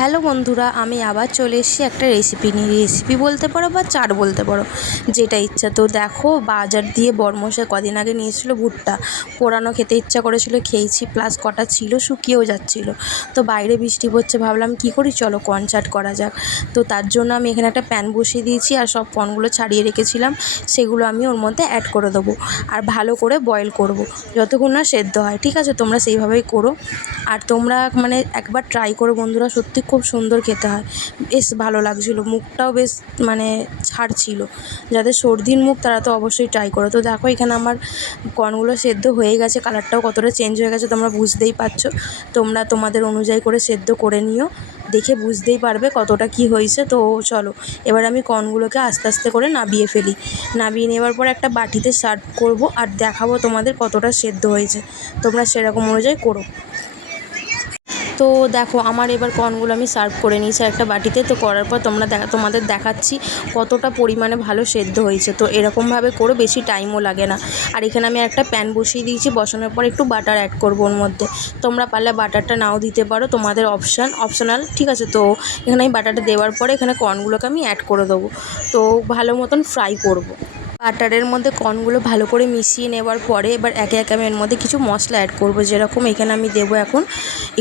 Hello বন্ধুরা, আমি আবার চলে এসেছি একটা রেসিপি নিয়ে। রেসিপি বলতে পারো বা চাট বলতে পারো, যেটা ইচ্ছা। তো দেখো, বাজার দিয়ে বড়মশাই কদিন আগে নিয়ে এসেছিলো ভুট্টা পোড়ানো, খেতে ইচ্ছা করেছিল, খেয়েছি। প্লাস কটা ছিল শুকিয়েও যাচ্ছিলো। তো বাইরে বৃষ্টি পড়ছে, ভাবলাম কি করি, চলো কর্ন চাট করা যাক। তো তার জন্য আমি এখানে একটা প্যান বসিয়ে দিয়েছি, আর সব কর্নগুলো ছাড়িয়ে রেখেছিলাম সেগুলো আমি ওর মধ্যে অ্যাড করে দেবো। আর ভালো করে বয়েল করব যতক্ষণ না সেদ্ধ হয়। ঠিক আছে, তোমরা সেইভাবেই করো। আর তোমরা মানে একবার ট্রাই করো বন্ধুরা, সত্যি খুব সুন্দর খেতে হয়। বেশ ভালো লাগছিলো, মুখটাও বেশ মানে ছাড়ছিল। যাদের সর্দির মুখ তারা তো অবশ্যই ট্রাই করো। তো দেখো, এখানে আমার কর্নগুলো সেদ্ধ হয়ে গেছে, কালারটাও কতটা চেঞ্জ হয়ে গেছে তোমরা বুঝতেই পারছো। তোমরা তোমাদের অনুযায়ী করে সেদ্ধ করে নিও, দেখে বুঝতেই পারবে কতটা কি হয়েছে। তো চলো, এবার আমি কর্নগুলোকে আস্তে আস্তে করে নাবিয়ে ফেলি। নাবিয়ে নেওয়ার পর একটা বাটিতে সার্ভ করব, আর দেখাবো তোমাদের কতটা সেদ্ধ হয়েছে। তোমরা সেরকম অনুযায়ী করো। তো দেখো, আমার এবার কর্নগুলো আমি সার্ভ করে নিয়েছি একটা বাটিতে। তো করার পর তোমাদের দেখাচ্ছি কতটা পরিমাণে ভালো সেদ্ধ হয়েছে। তো এরকমভাবে করো, বেশি টাইমও লাগে না। আর এখানে আমি একটা প্যান বসিয়ে দিয়েছি, বসানোর পর একটু বাটার অ্যাড করবো ওর মধ্যে। তোমরা পারলে বাটারটা নাও দিতে পারো, তোমাদের অপশনাল। ঠিক আছে, তো এখানে আমি বাটারটা দেওয়ার পরে এখানে কর্নগুলোকে আমি অ্যাড করে দেবো। তো ভালো মতন ফ্রাই করব। বাটারের মধ্যে কর্নগুলো ভালো করে মিশিয়ে নেওয়ার পরে এবার একে একে আমি এর মধ্যে কিছু মশলা অ্যাড করব। যেরকম এখানে আমি দেবো এখন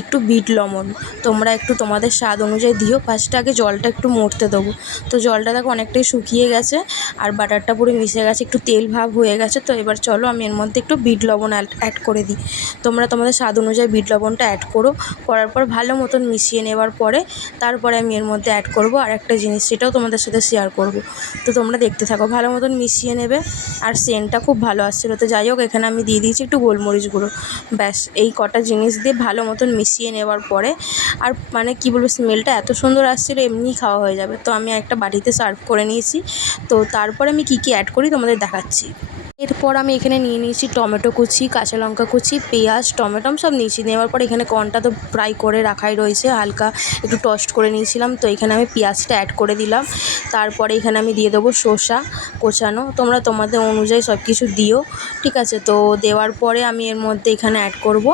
একটু বিট লবণ। তোমরা একটু তোমাদের স্বাদ অনুযায়ী দিও। ফার্স্টে আগে জলটা একটু মরতে দেবো। তো জলটা দেখো অনেকটাই শুকিয়ে গেছে, আর বাটারটা পুরো মিশে গেছে, একটু তেল ভাব হয়ে গেছে। তো এবার চলো আমি এর মধ্যে একটু বিট লবণ অ্যাড করে দিই। তোমরা তোমাদের স্বাদ অনুযায়ী বিট লবণটা অ্যাড করো। করার পর ভালো মতন মিশিয়ে নেওয়ার পরে তারপরে আমি এর মধ্যে অ্যাড করব আর একটা জিনিস, সেটাও তোমাদের সাথে শেয়ার করব। তো তোমরা দেখতে থাকো, ভালো মতন মিশিয়ে নেবে। আর সেন্টটা খুব ভালো আসছিলো। তো যাই হোক, এখানে আমি দিয়ে দিয়েছি একটু গোলমরিচ গুঁড়ো। ব্যাস, এই কটা জিনিস দিয়ে ভালো মতন মিশিয়ে নেওয়ার পরে আর মানে কী বলবো, স্মেলটা এত সুন্দর আসছিলো, এমনিই খাওয়া হয়ে যাবে। তো আমি একটা বাটিতে সার্ভ করে নিয়েছি। তো তারপরে আমি কী কী অ্যাড করি তোমাদের দেখাচ্ছি। এরপর আমি এখানে নিয়ে নিয়েছি টমেটো কুচি, কাঁচা লঙ্কা কুচি, পেঁয়াজ, টমেটো সব নিয়েছি। নেওয়ার পর এখানে কর্নটা তো ফ্রাই করে রাখাই রয়েছে, হালকা একটু টোস্ট করে নিয়েছিলাম। তো এখানে আমি পেঁয়াজটা অ্যাড করে দিলাম। তারপরে এখানে আমি দিয়ে দেবো শসা কোচানো। তোমরা তোমাদের অনুযায়ী সব কিছু দিও। ঠিক আছে, তো দেওয়ার পরে আমি এর মধ্যে এখানে অ্যাড করব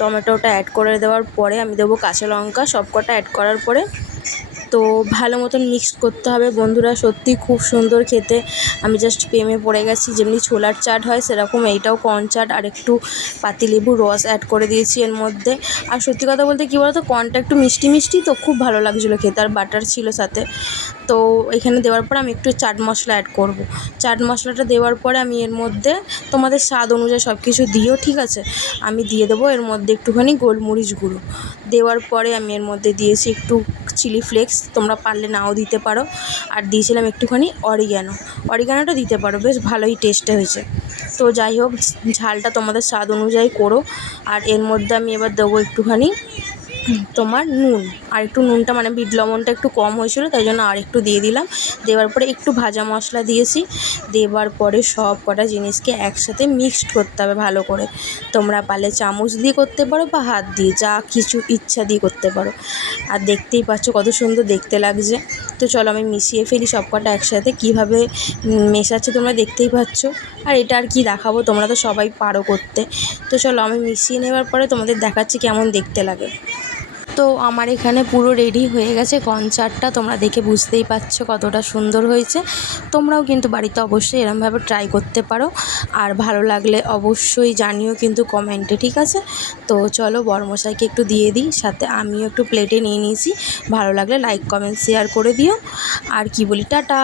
টমেটোটা অ্যাড করে দেওয়ার পরে আমি দেবো কাঁচা লঙ্কা, সব কটা অ্যাড করার পরে তো ভালো মতন মিক্স করতে হবে বন্ধুরা। সত্যি খুব সুন্দর খেতে, আমি জাস্ট প্রেমে পড়ে গেছি। যেমনি ছোলার চাট হয় সেরকম এইটাও কর্ন চাট। আর একটু পাতিলেবুর রস অ্যাড করে দিয়েছি এর মধ্যে। আর সত্যি কথা বলতে কী বলতো, কর্নটা একটু মিষ্টি মিষ্টি, তো খুব ভালো লাগছিলো খেতে, আর বাটার ছিল সাথে। তো এখানে দেওয়ার পর আমি একটু চাট মশলা অ্যাড করব। চাট মশলাটা দেওয়ার পরে আমি এর মধ্যে তোমাদের স্বাদ অনুযায়ী সব কিছু দিও। ঠিক আছে, আমি দিয়ে দেবো এর মধ্যে একটুখানি গোলমরিচ গুঁড়ো। দেওয়ার পরে আমি এর মধ্যে দিয়েছি একটু চিলি ফ্লেক্স, তোমরা পারলে নাও দিতে পারো। আর দিয়েছিলাম একটুখানি অরিগ্যানোটা দিতে পারো, বেশ ভালোই টেস্টে হয়েছে। তো যাই হোক, ঝালটা তোমাদের স্বাদ অনুযায়ী করো। আর এর মধ্যে আমি এবার দেবো একটুখানি তোমার নুন। আর একটু নুনটা মানে বিট লবণটা একটু কম হয়েছিল, তাই জন্য আর একটু দিয়ে দিলাম। দেওয়ার পরে একটু ভাজা মশলা দিয়েছি। দেওয়ার পরে সব কটা জিনিসকে একসাথে মিক্সড করতে হবে ভালো করে। তোমরা পারলে চামচ দিয়ে করতে পারো বা হাত দিয়ে, যা কিছু ইচ্ছা দিয়ে করতে পারো। আর দেখতেই পাচ্ছ কত সুন্দর দেখতে লাগছে। তো চলো আমি মিশিয়ে ফেলি সব কটা একসাথে। কীভাবে মেশাচ্ছে তোমরা দেখতেই পাচ্ছ। আর এটা আর কি দেখাবো, তোমরা তো সবাই পারো করতে। তো চলো আমি মিশিয়ে নেওয়ার পরে তোমাদের দেখাচ্ছি কেমন দেখতে লাগে। তো আমার এখানে পুরো রেডি হয়ে গেছে কর্ন চাটটা, তোমরা দেখে বুঝতেই পারছো কতটা সুন্দর হয়েছে। তোমরাও কিন্তু বাড়িতে অবশ্যই এরমভাবে ট্রাই করতে পারো। আর ভালো লাগলে অবশ্যই জানিও কিন্তু কমেন্টে, ঠিক আছে। তো চলো বড়মশাইকে একটু দিয়ে দিই, সাথে আমিও একটু প্লেটে নিয়ে নিয়েছি। ভালো লাগলে লাইক কমেন্ট শেয়ার করে দিও। আর কি বলি, টাটা।